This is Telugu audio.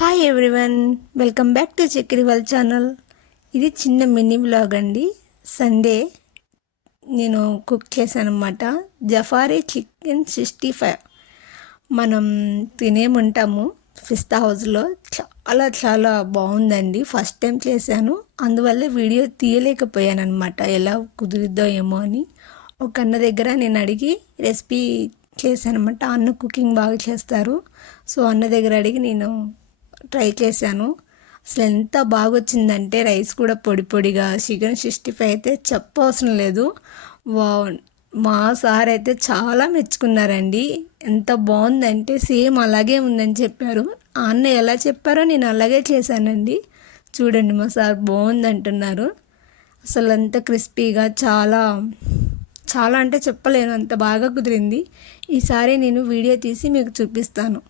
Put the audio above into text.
Hi everyone, welcome back to Chakriwal channel. ఇది చిన్న మినీ బ్లాగ్ అండి. సండే నేను కుక్ చేశాను అనమాట. జఫారీ చికెన్ 65 మనం తినేముంటాము పిస్తా హౌస్లో. చాలా బాగుందండి. ఫస్ట్ టైం చేశాను, అందువల్ల వీడియో తీయలేకపోయాను అనమాట. ఎలా కుదిరిద్దో ఏమో అని ఒక అన్న దగ్గర నేను అడిగి రెసిపీ చేశాను అనమాట. అన్న కుకింగ్ బాగా చేస్తారు, సో అన్న దగ్గర అడిగి నేను ట్రై చేశాను. అసలు ఎంత బాగా వచ్చిందంటే రైస్ కూడా పొడి పొడిగా, చికెన్ 65 అయితే చెప్పవసరం లేదు. మా సార్ అయితే చాలా మెచ్చుకున్నారండి. ఎంత బాగుందంటే సేమ్ అలాగే ఉందని చెప్పారు. ఆ అన్న ఎలా చెప్పారో నేను అలాగే చేశానండి. చూడండి, మా సార్ బాగుంది అంటున్నారు. అసలు అంత క్రిస్పీగా చాలా చాలా అంటే చెప్పలేను, అంత బాగా కుదిరింది. ఈసారి నేను వీడియో తీసి మీకు చూపిస్తాను.